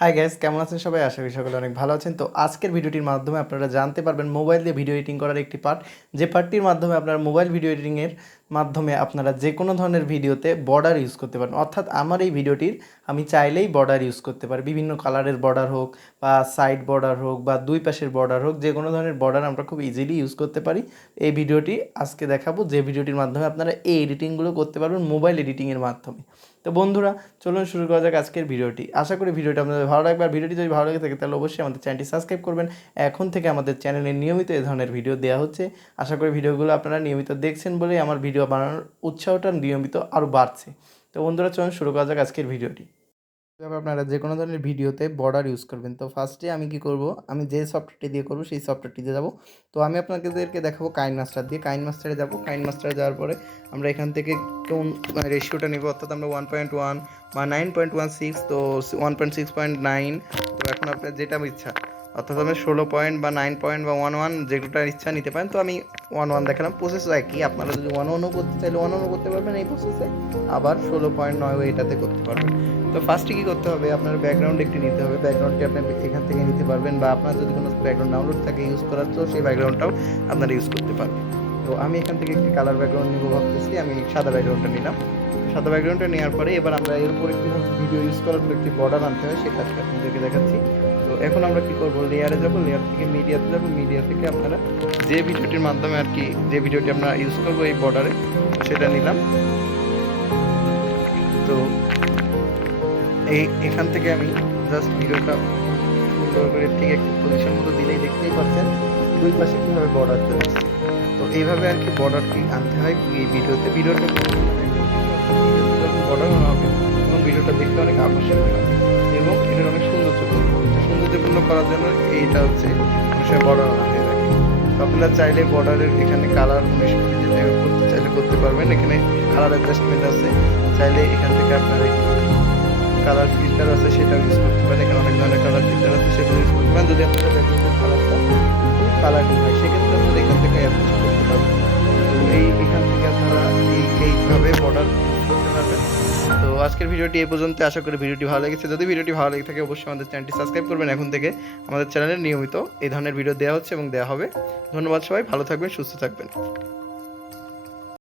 Hi guys, কেমন আছেন সবাই? আশা করি সকলে অনেক ভালো আছেন। তো আজকের ভিডিওটির মাধ্যমে আপনারা জানতে পারবেন মোবাইল দিয়ে ভিডিও এডিটিং করার একটি পার্ট, যে পার্টটির মাধ্যমে আপনারা মোবাইল ভিডিও এডিটিংয়ের মাধ্যমে আপনারা যে কোনো ধরনের ভিডিওতে বর্ডার ইউজ করতে পারেন। অর্থাৎ আমার এই ভিডিওটির আমি চাইলেই বর্ডার ইউজ করতে পারি, বিভিন্ন কালারের বর্ডার হোক বা সাইড বর্ডার হোক বা দুই পাশের বর্ডার হোক, যে কোনো ধরনের বর্ডার আমরা খুব ইজিলি ইউজ করতে পারি। এই ভিডিওটি আজকে দেখাবো, যে ভিডিওটির মাধ্যমে আপনারা এই এডিটিংগুলো করতে পারবেন মোবাইল এডিটিংয়ের মাধ্যমে। তো বন্ধুরা, চলুন শুরু করা যাক আজকের ভিডিওটি। আশা করি ভিডিওটি আপনাদের ভালো লাগবে। আর ভিডিওটি যদি ভালো লাগে থাকে তাহলে অবশ্যই আমাদের চ্যানেলটি সাবস্ক্রাইব করবেন। এখন থেকে আমাদের চ্যানেলে নিয়মিত এই ধরনের ভিডিও দেওয়া হচ্ছে। আশা করি ভিডিওগুলো আপনারা নিয়মিত দেখছেন বলেই আমার ভিডিও বানানোর উৎসাহটা নিয়মিত আরও বাড়ছে। তো বন্ধুরা, চলুন শুরু করা যাক আজকের ভিডিওটি। এভাবে আপনারা যে কোনো ধরনের ভিডিওতে বর্ডার ইউজ করবেন। তো ফার্স্টে আমি কি করব, আমি যে সফটওয়্যারটি দিয়ে করব সেই সফটওয়্যারটিতে যাব। তো আমি আপনাদেরকে দেখাবো কাইনমাস্টার দিয়ে। কাইনমাস্টারে যাব। কাইনমাস্টারে যাওয়ার পরে আমরা এখান থেকে টোন রেশিওটা নেব, অর্থাৎ আমরা 1.1 বা 9.16, তো 1.6.9। তো এখন আপনার যেটা ইচ্ছা, অর্থাৎ আমি 16 পয়েন্ট বা 9 পয়েন্ট বা 11 যেটার ইচ্ছা নিতে পারেন। তো আমি 11 দেখালাম। প্রসেস একই, আপনারা যদি 11ও করতে চাইলে 11ও করতে পারবেন এই প্রসেসে, আবার 16.9 এটাতে করতে পারবেন। তো ফার্স্টে কী করতে হবে, আপনার ব্যাকগ্রাউন্ড একটি নিতে হবে। ব্যাকগ্রাউন্ডটি আপনি এখান থেকে নিতে পারবেন, বা আপনার যদি কোনো ব্যাকগ্রাউন্ড ডাউনলোড থাকে ইউজ করার, তো সেই ব্যাকগ্রাউন্ডটাও আপনারা ইউজ করতে পারবেন। তো আমি এখান থেকে একটি কালার ব্যাকগ্রাউন্ড নিব ভাবতেছি, আমি সাদা ব্যাকগ্রাউন্ডটা নিলাম। সাদা ব্যাকগ্রাউন্ডটা নেওয়ার পরে এবার আমরা এর উপরে কীভাবে ভিডিও ইউজ করার পর একটি বর্ডার আনতে হয় সেই কাজটা আপনাদেরকে দেখাচ্ছি। তো এখন আমরা কী করবো, লেয়ারে যাব, লেয়ার থেকে মিডিয়াতে যাব, মিডিয়া থেকে আপনারা যে ভিডিওটির মাধ্যমে আর কি, যে ভিডিওটি আমরা ইউজ করবো এই বর্ডারে, সেটা নিলাম। তো এখান থেকে আমি জাস্ট ভিডিওটা সুন্দর করে ঠিক একটি পজিশন মতো দিলেই দেখতেই পাচ্ছেন দুই পাশে কীভাবে বর্ডার চলে আসছে। তো এইভাবে আর কি বর্ডারটি আনতে হয় এই ভিডিওটা যখন বর্ডার আনা হবে এবং ভিডিওটা দেখতে অনেক আকর্ষণীয় হবে এবং এটার অনেক সৌন্দর্যপূর্ণ করার জন্য এইটা হচ্ছে অনেক সময় বর্ডার আনা হয়ে থাকে। তো আপনারা চাইলে বর্ডারের এখানে কালার 19 করতে চাইলে করতে পারবেন। এখানে কালার অ্যাডজাস্টমেন্ট আছে, চাইলে এখান থেকে আপনারা কালার ফিল্টার আছে সেটাও ইউজ করতে পারেন। এখানে অনেক ধরনের কালার ফিল্টার আছে, সেগুলো ইউজ করতে পারেন। যদি আপনাদের ব্যাকগ্রাউন্ডের কালারটা কালারিং হয় সেক্ষেত্রে আপনারা এখান থেকে অ্যাডজাস্ট করতে পারবেন। তো এখান থেকে আপনারা এইভাবে বর্ডার করতে পারবেন। তো আজকের ভিডিওটি এই পর্যন্ত। আশা করি ভিডিওটি ভালো লেগেছে। যদি ভিডিওটি ভালো লেগে থাকে অবশ্যই আমাদের চ্যানেলটি সাবস্ক্রাইব করবেন। এখন থেকে আমাদের চ্যানেলে নিয়মিত এই ধরনের ভিডিও দেওয়া হচ্ছে এবং দেওয়া হবে। ধন্যবাদ সবাই, ভালো থাকবেন, সুস্থ থাকবেন।